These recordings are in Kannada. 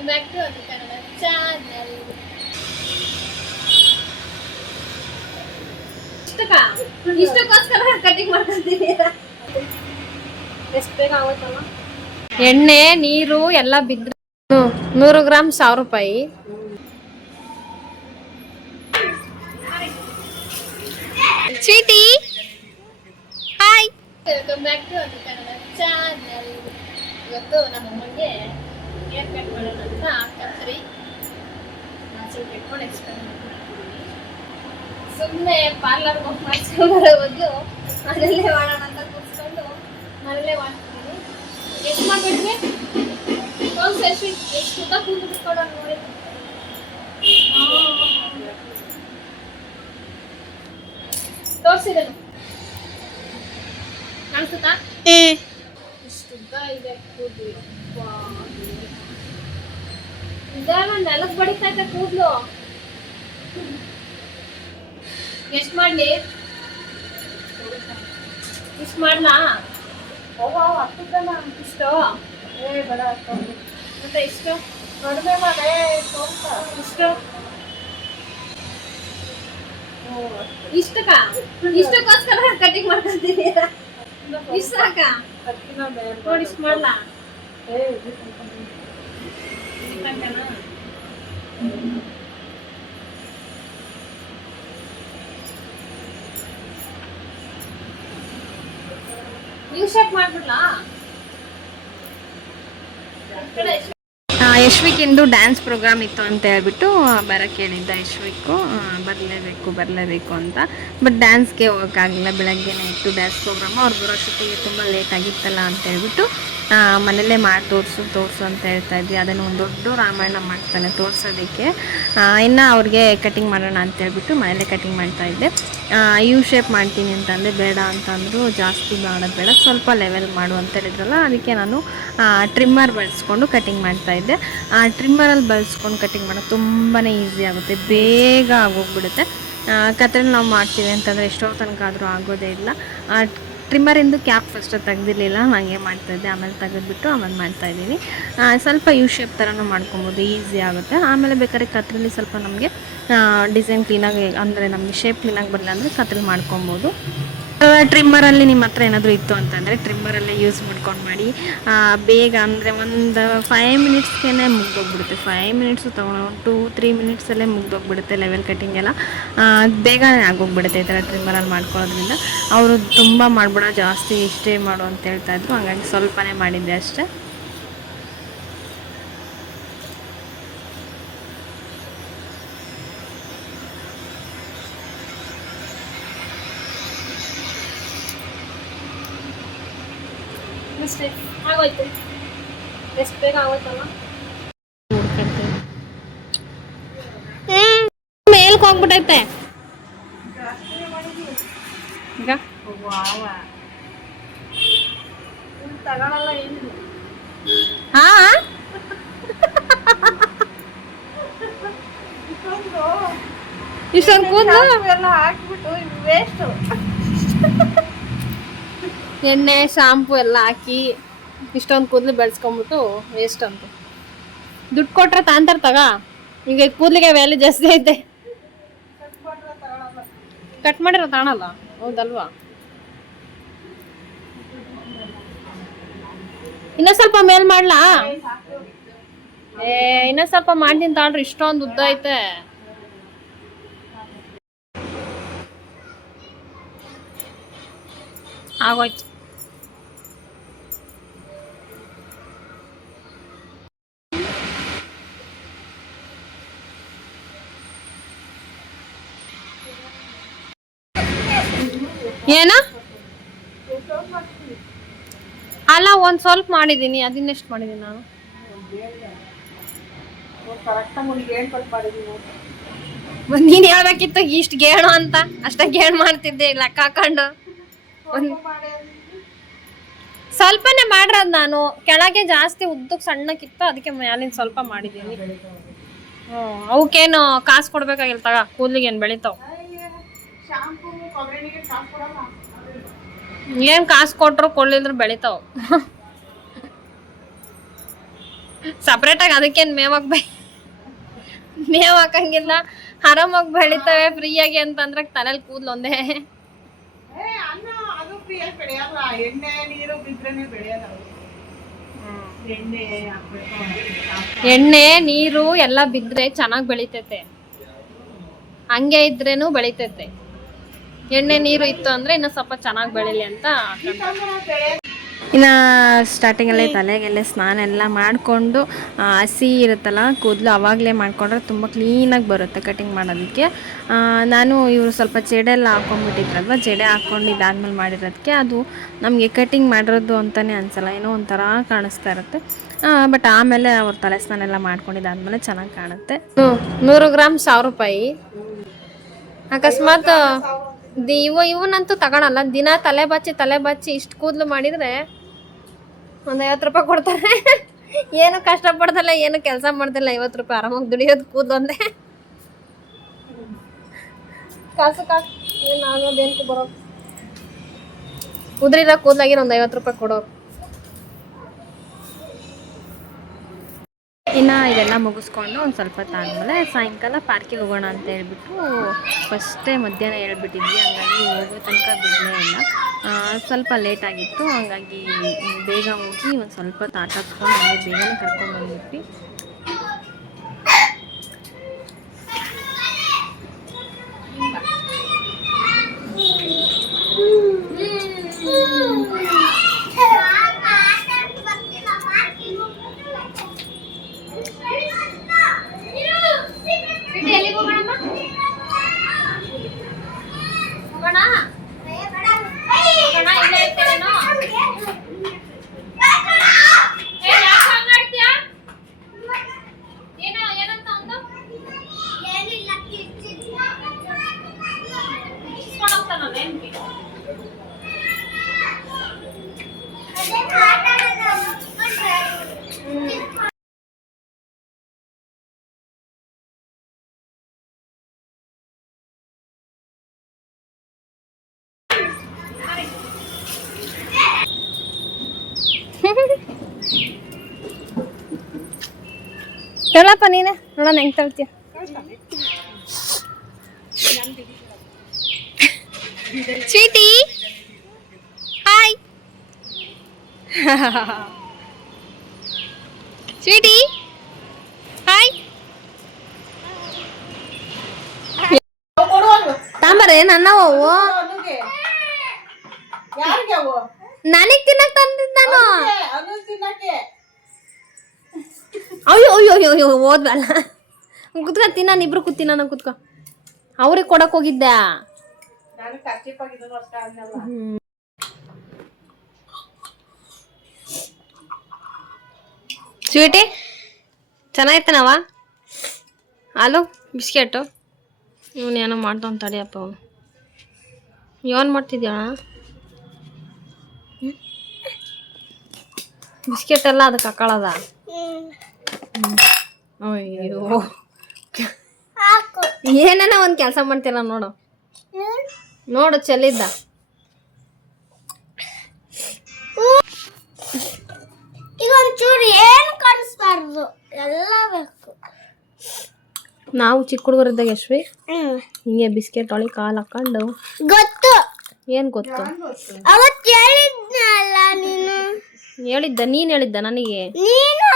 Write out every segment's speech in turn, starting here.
ವೆಲ್ಕಮ್ ಬ್ಯಾಕ್ ಟು ಅದು ಕನ್ನಡ ಚಾನಲ್. ಇಷ್ಟಕ್ಕೋಸ್ಕರ ಕಟಿಂಗ್ ಮಾಡ್ತಿದ್ದೀರಾ? ಎಷ್ಟು ಬೇಗ ಆಗುತ್ತಲ್ಲ. ಎಣ್ಣೆ ನೀರು ಎಲ್ಲ ಬಿದ್ರೆ 100 ಗ್ರಾಮ್ 1000 ರೂಪಾಯಿ. Sweetie hi, welcome back to ಅದು ಕನ್ನಡ ಚಾನಲ್. ಇವತ್ತು ನಮ್ಮಮ್ಮಂಗೆ ಹೇರ್ ಕಟ್ ಮಾಡೋಣ ಅಂತ ಕತ್ತರಿ ಸ್ವಲ್ಪ ಇಟ್ಕೊಂಡು ಎಕ್ಸ್ಪ್ಲೇನ್ ಮಾಡ್ತೀನಿ. ಸುಮ್ಮನೆ ಪಾರ್ಲರ್ಗೆ ಹೋಗಿ ಮಾಡಿಸ್ಕೊಂಡು ಬರೋ ಬದಲು ಮನೆಯಲ್ಲೇ ಮಾಡೋಣ ಅಂತ ಕೂತ್ಕೊಂಡು ಮನೆಯಲ್ಲೇ ಮಾಡ್ತಿದ್ದೀನಿ. ಎಷ್ಟು ಮಾಡ್ಬಿಟ್ವಿ? ಎಷ್ಟು ಉದ್ದ ಕೂತು ಬಿಟ್ಕೊಡೋಣ ನೋಡಿ. ತೋರಿಸಿದನು ಕಾಣಿಸುತ್ತಾ? ಇಷ್ಟು ಉದ್ದ ಇದೆ ಕೂದಲು. ಇದಾಗ ನೆಲಕ್ಕೆ ಬಡಿತೈತೆ ಕೂದಲು. ಎಷ್ಟು ಮಾಡ್ಲಿ? ಇಷ್ಟು ಮಾಡ್ಲಾ? ಇಷ್ಟು ಮತ್ತೆ ಇಷ್ಟು ಇಷ್ಟು ಇಷ್ಟಕ್ಕ ಇಷ್ಟಕ್ಕೋಸ್ಕರ ಕಟಿಂಗ್ ಮಾಡ್ಕೊತಿದ್ದೀರಾ? ಇಷ್ಟ ಸಾಕ? ನೋಡಿ ಇಷ್ಟು ಮಾಡ್ಲಾ? ನೀವು ಶರ್ಟ್ ಮಾಡ್ಬಿಡ್ಲಾ? ಯಶ್ವಿಕಿಂದು ಡ್ಯಾನ್ಸ್ ಪ್ರೋಗ್ರಾಮ್ ಇತ್ತು ಅಂತ ಹೇಳ್ಬಿಟ್ಟು ಬರೋಕ್ಕೆ ಹೇಳಿದ್ದ. ಯಶ್ವಿಕು ಬರಲೇಬೇಕು ಅಂತ. ಬಟ್ ಡ್ಯಾನ್ಸ್ಗೆ ಹೋಗೋಕ್ಕಾಗಲಿಲ್ಲ. ಬೆಳಗ್ಗೆನೇ ಇತ್ತು ಡ್ಯಾನ್ಸ್ ಪ್ರೋಗ್ರಾಮ್. ಅವ್ರು ಬರೋಷ್ಟೊತ್ತಿಗೆ ತುಂಬ ಲೇಟ್ ಆಗಿತ್ತಲ್ಲ ಅಂತ ಹೇಳ್ಬಿಟ್ಟು ಮನೆಯಲ್ಲೇ ಮಾಡಿ ತೋರಿಸು ಅಂತ ಹೇಳ್ತಾ ಇದ್ವಿ. ಅದನ್ನು ಒಂದು ದೊಡ್ಡ ರಾಮಾಯಣ ಮಾಡ್ತಾನೆ ತೋರಿಸೋದಕ್ಕೆ. ಇನ್ನು ಅವ್ರಿಗೆ ಕಟಿಂಗ್ ಮಾಡೋಣ ಅಂತ ಹೇಳ್ಬಿಟ್ಟು ಮನೆಯಲ್ಲೇ ಕಟಿಂಗ್ ಮಾಡ್ತಾಯಿದ್ದೆ. ಯು ಶೇಪ್ ಮಾಡ್ತೀನಿ ಅಂತಂದರೆ ಬೇಡ ಅಂತಂದರು. ಜಾಸ್ತಿ ಮಾಡೋದು ಬೇಡ, ಸ್ವಲ್ಪ ಲೆವೆಲ್ ಮಾಡು ಅಂತ ಹೇಳಿದ್ರಲ್ಲ, ಅದಕ್ಕೆ ನಾನು ಟ್ರಿಮ್ಮರ್ ಬಳಸ್ಕೊಂಡು ಕಟಿಂಗ್ ಮಾಡ್ತಾಯಿದ್ದೆ. ಟ್ರಿಮ್ಮರಲ್ಲಿ ಬಳಸ್ಕೊಂಡು ಕಟಿಂಗ್ ಮಾಡೋದು ತುಂಬಾ ಈಸಿ ಆಗುತ್ತೆ, ಬೇಗ ಆಗೋಗ್ಬಿಡುತ್ತೆ. ಕತ್ತರಲ್ಲಿ ನಾವು ಮಾಡ್ತೀವಿ ಅಂತಂದರೆ ಎಷ್ಟೋ ತನಕ ಆದರೂ ಆಗೋದೇ ಇಲ್ಲ. ಟ್ರಿಮ್ಮರಿಂದು ಕ್ಯಾಪ್ ಫಸ್ಟ್ ತೆಗ್ದಿರಲಿಲ್ಲ, ಹಾಗೆ ಮಾಡ್ತಾಯಿದ್ದೆ. ಆಮೇಲೆ ತೆಗೆದುಬಿಟ್ಟು ಆಮೇಲೆ ಮಾಡ್ತಾಯಿದ್ದೀನಿ. ಸ್ವಲ್ಪ ಯು ಶೇಪ್ ಥರನೂ ಮಾಡ್ಕೊಬೋದು, ಈಸಿ ಆಗುತ್ತೆ. ಆಮೇಲೆ ಬೇಕಾದ್ರೆ ಕತ್ತರಲ್ಲಿ ಸ್ವಲ್ಪ ನಮಗೆ ಡಿಸೈನ್ ಕ್ಲೀನಾಗಿ, ಅಂದರೆ ನಮಗೆ ಶೇಪ್ ಕ್ಲೀನಾಗಿ ಬರಲ್ಲ ಅಂದರೆ ಕತ್ತರಲ್ಲಿ ಮಾಡ್ಕೊಬೋದು. ಟ್ರಿಮ್ಮರಲ್ಲಿ ನಿಮ್ಮ ಹತ್ರ ಏನಾದರೂ ಇತ್ತು ಅಂತಂದರೆ ಟ್ರಿಮ್ಮರಲ್ಲೇ ಯೂಸ್ ಮಾಡ್ಕೊಂಡು ಮಾಡಿ. ಬೇಗ ಅಂದರೆ ಒಂದು 5 ಮಿನಿಟ್ಸ್ಗೆ ಮುಗ್ದೋಗ್ಬಿಡುತ್ತೆ. 5 ಮಿನಿಟ್ಸು ತೊಗೊಂಡು 2-3 ಮಿನಿಟ್ಸಲ್ಲೇ ಮುಗ್ದೋಗ್ಬಿಡುತ್ತೆ. ಲೆವೆಲ್ ಕಟ್ಟಿಂಗ್ ಎಲ್ಲ ಬೇಗನೆ ಆಗೋಗ್ಬಿಡುತ್ತೆ ಈ ಥರ ಟ್ರಿಮ್ಮರಲ್ಲಿ ಮಾಡ್ಕೊಳ್ಳೋದ್ರಿಂದ. ಅವರು ತುಂಬ ಮಾಡಬೇಡ, ಜಾಸ್ತಿ ಇಷ್ಟೇ ಮಾಡು ಅಂತ ಹೇಳ್ತಾಯಿದ್ರು. ಹಾಗಾಗಿ ಸ್ವಲ್ಪನೇ ಮಾಡಿದ್ದೆ ಅಷ್ಟೇ. ಅಷ್ಟೇ ಆಗೋಯ್ತು. ಎಷ್ಟು ಬೇಗ ಆಗೋಯ್ತಲ್ಲ. ಮೇಲ್ಕ್ ಹೋಗ್ಬಿಟ್ಟೈತೆ ಈಗ. ಹಾ ಇಷ್ಟೊಂದು ಕೂದಲು ಹಾಕ್ಬಿಟ್ಟು ವೇಸ್ಟ್. ಎಣ್ಣೆ ಶಾಂಪು ಎಲ್ಲ ಹಾಕಿ ಇಷ್ಟೊಂದು ಕೂದಲು ಬೆಳೆಸ್ಕೊಂಬಿಟ್ಟು ವೇಸ್ಟ್ ಅಂತ. ದುಡ್ಡು ಕೊಟ್ರೆ ತಾಂತಾರೆ ತಗ. ಈಗ ಕೂದಲಿಗೆ ವ್ಯಾಲ್ಯೂ ಜಾಸ್ತಿ ಐತೆ. ಕಟ್ ಮಾಡಿರೋ ತಾಣಲ್ಲ, ಹೌದಲ್ವಾ? ಇನ್ನೂ ಸ್ವಲ್ಪ ಮೇಲ್ ಮಾಡ್ಲಾ? ಇನ್ನೂ ಸ್ವಲ್ಪ ಮಾಡ್ತೀನಿ ತಾಳ್ರಿ, ಇಷ್ಟೊಂದು ಉದ್ದ ಐತೆ. ಆಗೋಯ್ತು. ಏನ ಅಲ್ಲ, ಒಂದ್ ಸ್ವಲ್ಪ ಮಾಡಿದೀನಿ. ಅದನ್ನೆಷ್ಟು ಮಾಡಿದೀನಿ ನಾನು? ನೀನ್ ಹೇಳ್ಬೇಕಿತ್ತು ಇಷ್ಟು ಗೇಣು ಅಂತ. ಅಷ್ಟ ಗೇಣು ಮಾಡ್ತಿದ್ದೆ ಲೆಕ್ಕ ಹಾಕೊಂಡು. ಸ್ವಲ್ಪನೇ ಮಾಡಿರೋದು ನಾನು. ಕೆಳಗೆ ಜಾಸ್ತಿ ಉದ್ದಕ್ಕೆ ಸಣ್ಣಕ್ಕಿತ್ತು, ಅದಕ್ಕೆ ಮ್ಯಾಲಿನ ಸ್ವಲ್ಪ ಮಾಡಿದ್ದೀನಿ. ಅವಕ್ಕೇನು ಕಾಸು ಕೊಡ್ಬೇಕಾಗಿಲ್ಲ ತಗ, ಕೂದಲಿಗೆ ಏನು ಬೆಳಿತಾವ. ಏನು ಕಾಸು ಕೊಟ್ಟರು ಕೊಳ್ಳಿದ್ರು ಬೆಳಿತಾವ. ಸಪ್ರೇಟಾಗಿ ಅದಕ್ಕೇನು ಮೇವ್ ಹಾಕಂಗಿಲ್ಲ, ಆರಾಮಾಗಿ ಬೆಳಿತವೆ ಫ್ರೀಯಾಗಿ ಅಂತಂದ್ರೆ ತಲೆಯಲ್ಲಿ ಕೂದಲು ಒಂದೇ. ಎಣ್ಣೆ ನೀರು ಎಲ್ಲ ಬಿದ್ರೆ ಚೆನ್ನಾಗಿ ಬೆಳಿತೈತೆ, ಹಂಗೆ ಇದ್ರೇನು ಬೆಳಿತೈತೆ. ಎಣ್ಣೆ ನೀರು ಇತ್ತು ಅಂದ್ರೆ ಇನ್ನು ಸ್ವಲ್ಪ ಚೆನ್ನಾಗಿ ಬೆಳಿಲಿ ಅಂತ. ಇನ್ನು ಸ್ಟಾರ್ಟಿಂಗಲ್ಲೇ ತಲೆಗೆಲ್ಲ ಸ್ನಾನ ಎಲ್ಲ ಮಾಡಿಕೊಂಡು ಹಸಿ ಇರುತ್ತಲ್ಲ ಕೂದಲು ಅವಾಗಲೇ ಮಾಡಿಕೊಂಡ್ರೆ ತುಂಬ ಕ್ಲೀನಾಗಿ ಬರುತ್ತೆ ಕಟಿಂಗ್ ಮಾಡೋದಕ್ಕೆ. ನಾನು ಇವರು ಸ್ವಲ್ಪ ಜಡೆ ಎಲ್ಲ ಹಾಕ್ಕೊಂಡ್ಬಿಟ್ಟಿದ್ರಲ್ವ, ಜಡೆ ಹಾಕ್ಕೊಂಡು ಇದಾದ್ಮೇಲೆ ಮಾಡಿರೋದಕ್ಕೆ ಅದು ನಮಗೆ ಕಟಿಂಗ್ ಮಾಡಿರೋದು ಅಂತಲೇ ಅನಿಸಲ್ಲ, ಏನೋ ಒಂಥರ ಕಾಣಿಸ್ತಾ ಇರುತ್ತೆ. ಬಟ್ ಆಮೇಲೆ ಅವ್ರ ತಲೆ ಸ್ನಾನ ಎಲ್ಲ ಮಾಡ್ಕೊಂಡಿದ್ದಾದ್ಮೇಲೆ ಚೆನ್ನಾಗಿ ಕಾಣುತ್ತೆ. 100 ಗ್ರಾಮ್ 1000 ರೂಪಾಯಿ. ಅಕಸ್ಮಾತ್ ಇವನಂತೂ ತಗೊಳಲ್ಲ. ದಿನ ತಲೆ ಬಾಚಿ ಇಷ್ಟು ಕೂದಲು ಮಾಡಿದರೆ ಒಂದು 50 ರೂಪಾಯಿ ಕೊಡ್ತಾರೆ. ಏನು ಕಷ್ಟಪಡ್ದಲ್ಲ, ಏನು ಕೆಲಸ ಮಾಡ್ದಿಲ್ಲ, 50 ರೂಪಾಯಿ ಆರಾಮಾಗಿ ದುಡಿಯೋದು ಕೂದಲು ಒಂದೇ. ಕಾಸು ಏನು ಆಗೋದೇನು ಬರೋ ಉದ್ರಿರೋ ಕೂದಲಾಗಿರೋ ಒಂದು 50 ರೂಪಾಯಿ ಕೊಡೋರು. ಇನ್ನು ಇದೆಲ್ಲ ಮುಗಿಸ್ಕೊಂಡು ಒಂದು ಸ್ವಲ್ಪ ತಾದ್ಮೇಲೆ ಸಾಯಂಕಾಲ ಪಾರ್ಕಿಗೆ ಹೋಗೋಣ ಅಂತ ಹೇಳ್ಬಿಟ್ಟು ಫಸ್ಟೇ ಮಧ್ಯಾಹ್ನ ಹೇಳ್ಬಿಟ್ಟಿದ್ವಿ. ಹಂಗಾಗಿ ಹೋಗೋ ತನಕ ಬಿಡಲೇ ಇಲ್ಲ, ಸ್ವಲ್ಪ ಲೇಟ್ ಆಗಿತ್ತು. ಹಂಗಾಗಿ ಬೇಗ ಹೋಗಿ ಒಂದು ಸ್ವಲ್ಪ ಆಟ ಆಡ್ಸ್ಕೊಂಡು ಹಂಗೆ ಬೇಗನೆ ಕರ್ಕೊಂಡ್ಬಂದ್ಬಿಟ್ವಿ. ಹೇಳಪ್ಪ ನೀನೆ, ನೋಡೋಣ ಹೆಂಗೆ ತಳ್ತೀಯ. Sweetie hi. Sweetie hi. ತಾಂಬರೆ ನನ್ನವು ನನಗೆ ತಿನ್ನಕ್ ತಂದಿದ್ದ ನಾನು. ಅಯ್ಯೋ ಓದ್ವಲ್ಲ, ಕುತ್ಕೊ ತಿನ್ನ, ಇಬ್ರು ಕೂತಿನ ನಾನು ಕುತ್ಕೊ. ಅವ್ರಿಗೆ ಕೊಡಕ್ ಹೋಗಿದ್ದೆ. ಸ್ವೀಟಿ ಚೆನ್ನಾಗಿತ್ತನವ ಹಾಲು ಬಿಸ್ಕೆಟು. ಇವನೇನೋ ಮಾಡ್ತಾವ ತಡಿಯಪ್ಪ. ಅವನು ಏನು ಮಾಡ್ತಿದ್ಯಾ? ಬಿಸ್ಕೆಟ್ ಎಲ್ಲ ಅದಕ್ಕೆ ಹಾಕೊಳ್ಳೋದ? ಅಯ್ಯೋ ಏನೇನ ಒಂದು ಕೆಲಸ ಮಾಡ್ತೀರ ನೋಡು. ನೋಡು ಚೆಲ್ಲಿದ್ದ. ಇದೊಂಚೂರು ಏನು ಕಾಣಿಸ್ಬಾರ್ದು, ಎಲ್ಲ ಬೇಕು. ನಾವು ಚಿಕ್ಕ ಹುಡುಗರಿದ್ದಾಗ ಯಶ್ವಿ ಹಿಂಗೆ ಬಿಸ್ಕೆಟ್ ಒಳಗೆ ಕಾಲು ಹಾಕೊಂಡು. ಗೊತ್ತು. ಏನು ಗೊತ್ತು? ಅವತ್ತು ಹೇಳಿದ್ನಲ್ಲ ನೀನು. ಹೇಳಿದ್ದ? ನೀನು ಹೇಳಿದ್ದ ನನಗೆ? ನೀನು.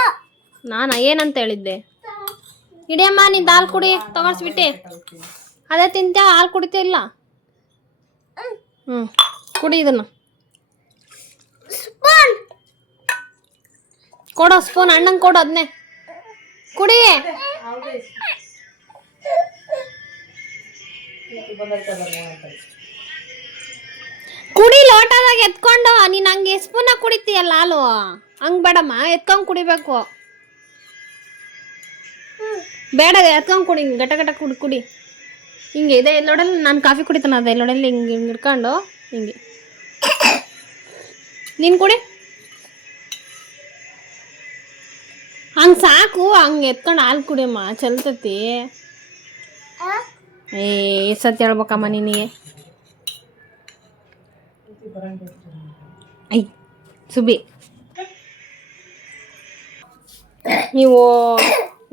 ನಾನು ಏನಂತ ಹೇಳಿದ್ದೆ? ಇಡಿಯಮ್ಮ ನೀನು ಹಾಲು ಕುಡಿ ತಗೊಳ್ಸ್ಬಿಟ್ಟೆ. ಅದೇ ತಿಂತ ಹಾಲು ಕುಡಿತಿಲ್ಲ. ಕುಡಿ ಇದನ್ನು. ಸ್ಪೂನ್ ಕೊಡೋ, ಸ್ಪೂನ್ ಅಣ್ಣಂಗೆ ಕೊಡು, ಅದನ್ನೇ ಕುಡಿ. ಕುಡಿ ಲೋಟದಾಗ ಎತ್ಕೊಂಡು. ನೀನು ಹಂಗೆ ಸ್ಪೂನಾಗ ಕುಡಿತೀಯಲ್ಲ ಹಾಲು, ಹಂಗೆ ಬೇಡಮ್ಮ, ಎತ್ಕೊಂಡು ಕುಡಿಬೇಕು. ಬೇಡ, ಎತ್ಕೊಂಡು ಕುಡಿ, ಗಟ ಗಟ ಕುಡಿ. ಹಿಂಗೆ ಇದೆ ಎಲ್ಲೋಡಲ್ಲಿ ನಾನು ಕಾಫಿ ಕುಡಿತಾನೆ, ಅದು ಎಲ್ಲೋಡಲ್ಲಿ ಹಿಂಗೆ ಹಿಂಗೆ ಹಿಡ್ಕೊಂಡು ಹಿಂಗೆ. ನೀನು ಕುಡಿ, ಹಂಗೆ ಸಾಕು. ಹಂಗೆ ಎತ್ಕೊಂಡು ಹಾಲು ಕುಡಿಯಮ್ಮ, ಚಲ್ತತಿ. ಸತ್ಯ ಹೇಳ್ಬೇಕಮ್ಮ ನಿನಗೆ. ಐ ಸುಬಿ ನೀವು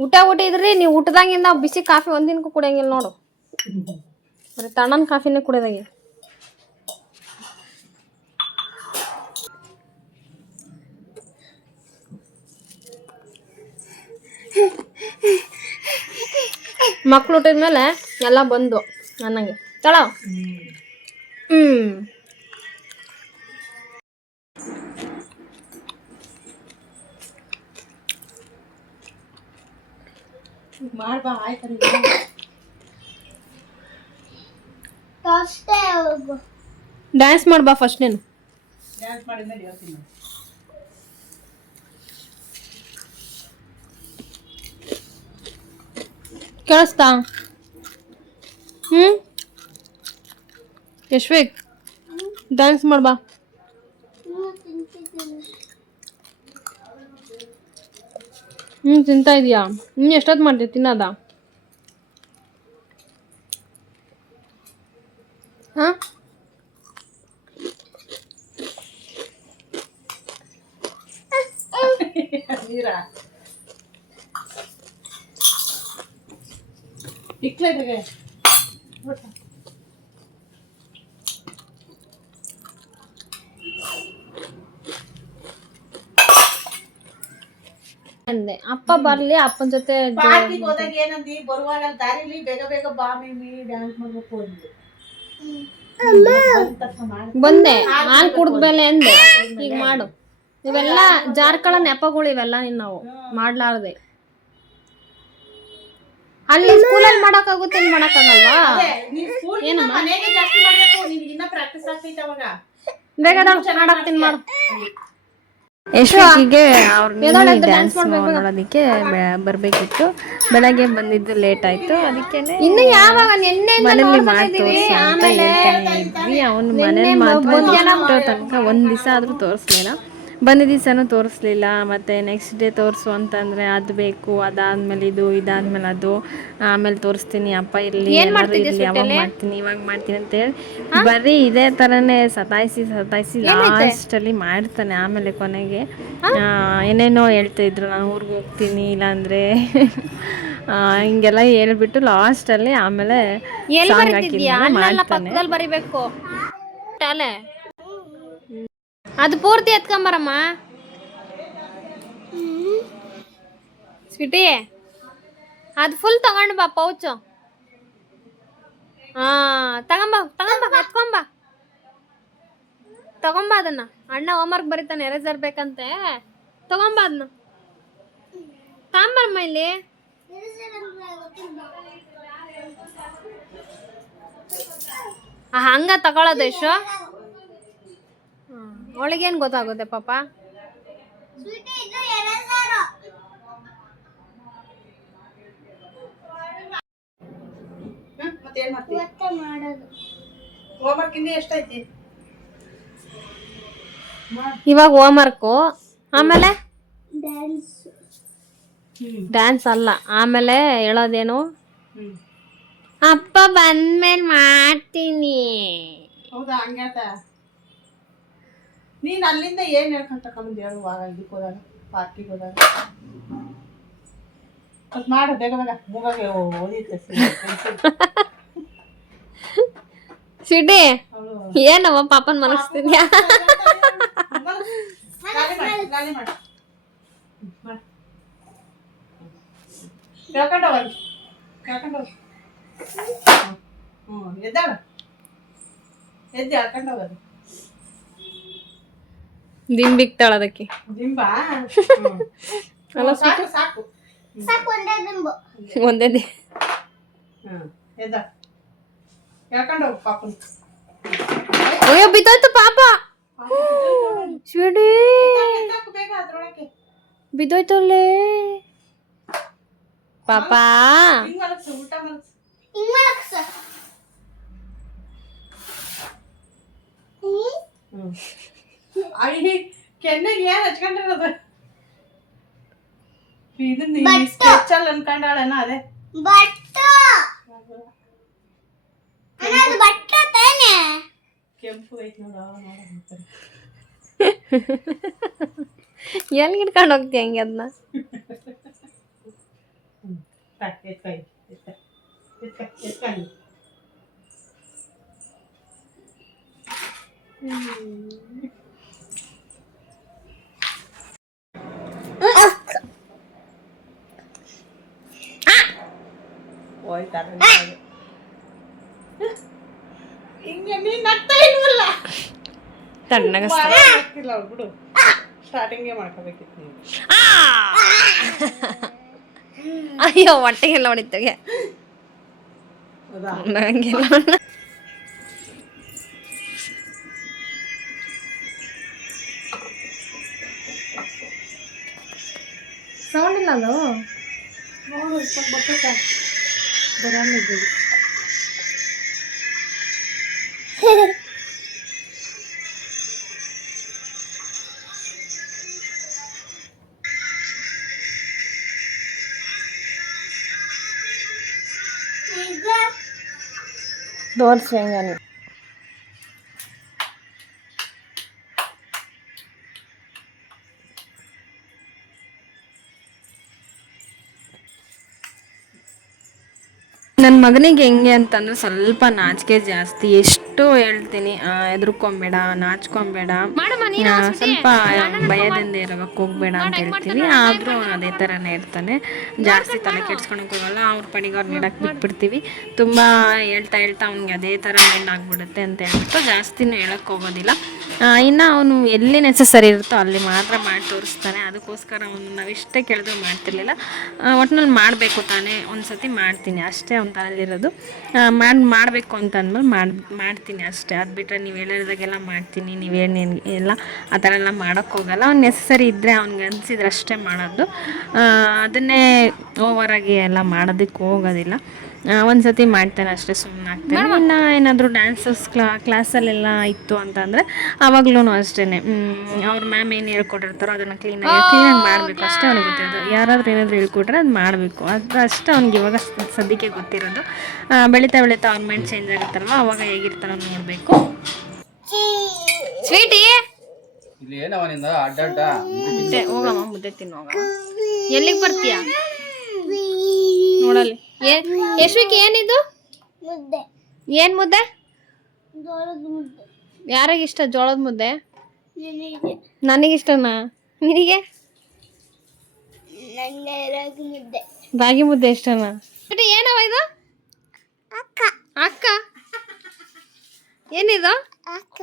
ಊಟ ಇದ್ರಿ, ನೀವು ಊಟದಾಗಿಂದ ಬಿಸಿ ಕಾಫಿ ಒಂದಿನಕ್ಕೂ ಕುಡಿಯಂಗಿಲ್ಲ ನೋಡು. ಬರೀ ತಣ್ಣನ ಕಾಫಿನೇ ಕುಡಿಯೋದಾಗಿ. ಮಕ್ಳು ಊಟದ್ಮೇಲೆ ಎಲ್ಲ ಬಂದು ನನಗೆ ತಳ. ಮಾಡ್ಬಾ ಆಯ್ತು. ಡ್ಯಾನ್ಸ್ ಮಾಡ್ಬಾ ಫಸ್ಟ್ ನೀನು. ಡ್ಯಾನ್ಸ್ ಮಾಡಿದ್ಮೇಲೆ ಹೇಳ್ತೀನಿ. ಕೇಳಿಸ್ತಾ? ಯಶ್ವಿಕ್ ಡ್ಯಾನ್ಸ್ ಮಾಡ್ಬಾ. ತಿಂತಾ ಇದೀಯಾ? ಎಷ್ಟೊತ್ತು ಮಾಡ್ತೀವಿ ತಿನ್ನೋದ? ಹಾ ನೀರಾ ಇಕ್ಲೇದಾಗೆ ಅಂದೆ ಅಪ್ಪ ಬರ್ಲಿ, ಅಪ್ಪನ ಜೊತೆ ಪಾರ್ಕಿಗೆ ಹೋದಾಗ ಏನಂದಿ, ಬರುವಾಗ ದಾರಿಲಿ ಬೇಗ ಬೇಗ ಬಾ ಮೀಮಿ ಡ್ಯಾನ್ಸ್ ಮಾಡ್ಬೇಕು ಅಂದ್ವಿ. ಬಂದೆ ಹಾಲು ಕುಡ್ದ್ಮೇಲೆ ಅಂದೆ ಈಗ ಮಾಡು. ಇವೆಲ್ಲ ಜಾರ್ಕಳ ನೆಪಗಳು, ಇವೆಲ್ಲ ನಾವು ಮಾಡ್ಲಾರ್ದೆ. ಅಲ್ಲಿ ಸ್ಕೂಲಲ್ಲಿ ಮಾಡಕ್ಕಾಗುತ್ತೆ, ಇಲ್ಲಿ ಮಾಡಕ್ಕಾಗಲ್ವಾ? ಏನಮ್ಮ ಬೇಗ ಮಾಡಾಕ್ತೀನಿ ಮಾಡು. ಯಶ್ವಿಕಿಗೆ ಅವ್ರನ್ನ ಡ್ಯಾನ್ಸ್ ನೋಡೋದಕ್ಕೆ ಬರಬೇಕಿತ್ತು. ಬೆಳಗ್ಗೆ ಬಂದಿದ್ದು ಲೇಟ್ ಆಯಿತು. ಅದಕ್ಕೇನೆ ಇನ್ನು ಯಾವಾಗ ಮನೇಲಿ ಮಾಡಿ ತೋರಿಸು ಅಂತ ಹೇಳ್ತಾನೆ ಇದ್ವಿ. ಅವನು ಮನೇಲಿ ಮಾತ್ರ ತನಕ ಒಂದು ದಿವಸ ಆದರೂ ತೋರಿಸ್ಲಿಲ್ಲ. ಬಂದ ದಿವಸನೂ ತೋರಿಸ್ಲಿಲ್ಲ. ಮತ್ತು ನೆಕ್ಸ್ಟ್ ಡೇ ತೋರಿಸು ಅಂತಂದರೆ ಅದು ಬೇಕು, ಅದಾದಮೇಲೆ ಇದು, ಇದಾದಮೇಲೆ ಅದು, ಆಮೇಲೆ ತೋರಿಸ್ತೀನಿ, ಅಪ್ಪ ಇರಲಿ, ಎಲ್ಲರೂ ಇರಲಿ, ಅವಾಗ ಮಾಡ್ತೀನಿ, ಇವಾಗ ಮಾಡ್ತೀನಿ ಅಂತೇಳಿ ಬರೀ ಇದೇ ಥರನೇ ಸತಾಯಿಸಿ ಲಾಸ್ಟಲ್ಲಿ ಮಾಡ್ತಾನೆ. ಆಮೇಲೆ ಕೊನೆಗೆ ಏನೇನೋ ಹೇಳ್ತಾಯಿದ್ರು, ನಾನು ಊರಿಗೆ ಹೋಗ್ತೀನಿ, ಇಲ್ಲಾಂದರೆ ಹಿಂಗೆಲ್ಲ ಹೇಳ್ಬಿಟ್ಟು ಲಾಸ್ಟಲ್ಲಿ ಆಮೇಲೆ ಸಾಂಗ್ ಹಾಕಿದ್ಮೇಲೆ ಮಾಡ್ತಾನೆ. ಬರಿಬೇಕು ಅದು ಪೂರ್ತಿ ಎತ್ಕೊಂಬರಮ್ಮ ಸ್ವೀಟಿ. ಅದು ಫುಲ್ ತಗೊಂಡು ಬಾ ಪೌಚು. ತಗೊಂಬ ಎತ್ಕೊಂಬ ಅದನ್ನ. ಅಣ್ಣ ಹೋಮ್ವರ್ಕ್ ಬರೀತಾನೆ, ಎರೇಸರ್ ಬೇಕಂತೆ. ತಗೊಂಬ ಅದನ್ನ, ತಗೊಂಬರಮ್ಮ ಇಲ್ಲಿ. ಹಂಗ ತಗೊಳ್ಳೋದು ಯಶು. ಅವಳಿಗೇನು ಗೊತ್ತಾಗುತ್ತೆ ಪಾಪ. ಇವಾಗ ಹೋಮ್ವರ್ಕು, ಆಮೇಲೆ ಡ್ಯಾನ್ಸ್ ಅಲ್ಲ, ಆಮೇಲೆ ಹೇಳೋದೇನು, ಅಪ್ಪ ಬಂದ್ಮೇಲೆ ಮಾಡ್ತೀನಿ. ಹೌದಾ? ಹಂಗ್ಯಾತ ನೀನ್ ಅಲ್ಲಿಂದ ಏನ್ ಹೇಳ್ಕೊಂತ ತಕೊಂಡ್ ಹೇಳುವಾಗ ಇದಕ್ಕೆ ಹೋದಾಗ, ಪಾರ್ಕಿಗೆ ಹೋದಾಗ ಮತ್ ಮಾಡು ಬೇಗ ಬೇಗ. ಮೂಗಾಗೆ ಓದಿತ್ತೆ ಸಿಟಿ. ಏನವ ಪಾಪನ್ ಮನಸ್ತಿದ್ಯಾ? ಎದ್ದಾಳ ಎದ್ದು ಹೇಳ್ಕೊಂಡು ಹೋಗೋದು. ದಿಂಬಿಕ್ತಾಳ ಅದಕ್ಕೆ. ದಿಂಬಾ ಸಾಕು ಸಾಕು ಒಂದೇ ಎದ್ದ ಹೇಳ್ಕೊಂಡು ಹೋಗು ಪಾಪನ್. ಅಯ್ಯೋ ಬಿದ್ದೋಯ್ತು ಪಾಪ. ಸ್ವೀಟಿ ಬೇಗ ಅದ್ರೊಳಗೆ ಬಿದ್ದೋಯ್ತು ಅಲ್ಲೇ ಪಾಪ. ಊಟ ಅಯ್ಯ ಕೆನ್ನೆಗೆ ಏನ್ ಹಚ್ಕೊಂಡಿರೋದು? ಇದನ್ನ ಸ್ಕೆಚಲ್ಲಿ ಅನ್ಕೊಂಡಾಳೇನ? ಅದೇ ಕೆಂಪು ಐತಿ ನೋಡ. ಎಲ್ಲಿ ಹಿಡ್ಕೊಂಡು ಹೋಗ್ತೀಯ ಹಂಗೆ ಅದನ್ನ? ಹಿಂಗೆ ನೀನ್ ನಗ್ತಾ ಇಲ್ವಲ್ಲ? ನಗ್ತಿಲ್ಲ ಅವ್ಳು ಬಿಡು. ಸ್ಟಾರ್ಟಿಂಗೇ ಮಾಡ್ಕೋಬೇಕಿತ್ತು ನೀವು. ಅಯ್ಯೋ ಹೊಟ್ಟೆಗೆಲ್ಲ ಹೊಡಿತಗೆ ಹೌದಾ? ನಂಗೆಲ್ಲ ಸೌಂಡ್ ಇಲ್ಲ ಅದು. ನೋಡು ಸ್ವಲ್ಪ ಬರ್ತೈತೆ. ಬರಾಮಿದ್ದೀವಿ. ಈಗ ತೋರಿಸಿ ಹಂಗೆ. ನನ್ನ ಮಗನಿಗೆ ಹೆಂಗೆ ಅಂತಂದ್ರೆ ಸ್ವಲ್ಪ ನಾಚಿಕೆ ಜಾಸ್ತಿ. ಎಷ್ಟು ಹೇಳ್ತೀನಿ ಹೆದರ್ಕೊಂಬೇಡ, ನಾಚ್ಕೊಂಬೇಡ, ಸ್ವಲ್ಪ ಭಯದಿಂದ ಇರೋಕ್ಕೆ ಹೋಗ್ಬೇಡ ಅಂತ ಹೇಳ್ತೀವಿ. ಆದರೂ ಅದೇ ಥರನೇ ಇರ್ತಾನೆ. ಜಾಸ್ತಿ ತಲೆ ಕೆಡ್ಸ್ಕೊಳಕ್ಕೆ ಹೋಗಲ್ಲ. ಅವ್ರ ಪಡಿಗೆ ಅವ್ರು ನೀಡಕ್ಕೆ ಬಿಟ್ಬಿಡ್ತೀವಿ. ತುಂಬ ಹೇಳ್ತಾ ಅವ್ನಿಗೆ ಅದೇ ಥರ ಮೈಂಡ್ ಆಗಿಬಿಡುತ್ತೆ ಅಂತ ಹೇಳ್ಬಿಟ್ಟು ಜಾಸ್ತಿನೂ ಹೇಳಕ್ಕೆ ಹೋಗೋದಿಲ್ಲ. ಇನ್ನು ಅವನು ಎಲ್ಲಿ ನೆಸಸರಿ ಇರುತ್ತೋ ಅಲ್ಲಿ ಮಾತ್ರ ಮಾಡಿ ತೋರಿಸ್ತಾನೆ. ಅದಕ್ಕೋಸ್ಕರ ಅವನು ನಾವಿಷ್ಟೇ ಕೇಳಿದ್ರು ಮಾಡ್ತಿರ್ಲಿಲ್ಲ. ಒಟ್ಟಿನಲ್ಲಿ ಮಾಡಬೇಕು ತಾನೇ, ಒಂದು ಸತಿ ಮಾಡ್ತೀನಿ ಅಷ್ಟೇ ಅವ್ನ ತಲೆಯಲ್ಲಿರೋದು. ಮಾಡಬೇಕು ಅಂತ ಅಂದ್ಮೇಲೆ ಮಾಡ್ತೀನಿ ಅಷ್ಟೇ. ಅದು ಬಿಟ್ಟರೆ ನೀವು ಹೇಳಿದಾಗೆಲ್ಲ ಮಾಡ್ತೀನಿ, ನೀವೇನೇನು ಎಲ್ಲ ಆ ಥರ ಎಲ್ಲ ಮಾಡೋಕ್ಕೆ ಹೋಗಲ್ಲ. ಅವ್ನು ನೆಸಸರಿ ಇದ್ದರೆ ಅವ್ನಿಗೆ ಅನಿಸಿದ್ರೆ ಅಷ್ಟೇ ಮಾಡೋದು. ಅದನ್ನೇ ಓವರಾಗಿ ಎಲ್ಲ ಮಾಡೋದಕ್ಕೆ ಹೋಗೋದಿಲ್ಲ. ಒಂದು ಸತಿ ಮಾಡ್ತೇನೆ ಅಷ್ಟೇ, ಸುಮ್ಮನೆ ಆಗ್ತೇನೆ. ಇನ್ನು ಏನಾದರೂ ಡ್ಯಾನ್ಸಸ್ ಕ್ಲಾಸಲ್ಲೆಲ್ಲ ಇತ್ತು ಅಂತಂದರೆ ಆವಾಗ್ಲೂ ಅಷ್ಟೇ ಅವ್ರ ಮ್ಯಾಮ್ ಏನು ಹೇಳ್ಕೊಟ್ಟಿರ್ತಾರೋ ಅದನ್ನು ಕ್ಲೀನಾಗಿ ಮಾಡಬೇಕು ಅಷ್ಟೇ ಅವ್ನಿಗೆ ಗೊತ್ತಿರೋದು. ಯಾರಾದರೂ ಏನಾದರೂ ಹೇಳ್ಕೊಟ್ರೆ ಅದು ಮಾಡಬೇಕು, ಅದು ಅಷ್ಟೇ ಅವ್ನಿಗೆ ಇವಾಗ ಸದ್ಯಕ್ಕೆ ಗೊತ್ತಿರೋದು. ಬೆಳೀತಾ ಅವ್ರ ಮೈಂಡ್ ಚೇಂಜ್ ಆಗುತ್ತಲ್ವ, ಅವಾಗ ಹೇಗಿರ್ತಾರೋ ನೋಡಬೇಕು. ಸ್ವೀಟಿ ಇಲ್ಲಿ ಏನವನಿಂದ ಅಡ್ಡಾಡ ಮುದ್ದೆ ಹೋಗಮ್ಮ, ಮುದ್ದೆ ತಿನ್ನೋಗ. ಎಲ್ಲಿಗೆ ಬರ್ತೀಯ ನೋಡಲ್ಲಿ. ಯಶ್ವಿಕ್ ಏನಿದು? ಮುದ್ದೆ. ಏನು ಮುದ್ದೆ? ಜೋಳದ ಮುದ್ದೆ. ಯಾರಿಗಿಷ್ಟ ಜೋಳದ ಮುದ್ದೆ? ನನಗೆ. ನನಗಿಷ್ಟನಾ? ನಿನಗೆ? ನನಗೆ ರಾಗಿ ಮುದ್ದೆ. ರಾಗಿ ಮುದ್ದೆ ಇಷ್ಟನಾ? ಏನವ ಇದು? ಅಕ್ಕ. ಅಕ್ಕ ಏನಿದು? ಅಕ್ಕ.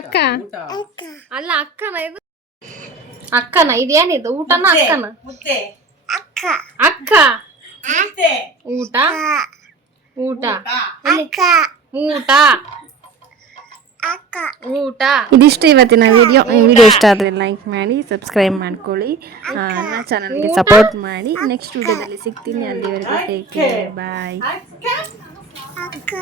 ಅಕ್ಕ ಅಕ್ಕ. ಅಲ್ಲ ಅಕ್ಕನ ಇದು? ಅಕ್ಕನ ಇದೇನಿದು? ಊಟನ ಅಕ್ಕನ? ಮುದ್ದೆ. ಅಕ್ಕ. ಅಕ್ಕ ಮುದ್ದೆ. ಊಟ ಊಟ ಅಕ್ಕ. ಊಟ ಅಕ್ಕ. ಊಟ. ಇದಿಷ್ಟು ಇವತ್ತಿನ ವಿಡಿಯೋ ಇಷ್ಟ ಆದರೆ ಲೈಕ್ ಮಾಡಿ, ಸಬ್ಸ್ಕ್ರೈಬ್ ಮಾಡ್ಕೊಳ್ಳಿ, ನನ್ನ ಚಾನಲ್ಗೆ ಸಪೋರ್ಟ್ ಮಾಡಿ. ನೆಕ್ಸ್ಟ್ ವಿಡಿಯೋದಲ್ಲಿ ಸಿಗ್ತೀನಿ. ಅಲ್ಲಿವರೆಗೂ ಟೇಕ್ ಕೇರ್, ಬಾಯ್. ಅಕ್ಕ.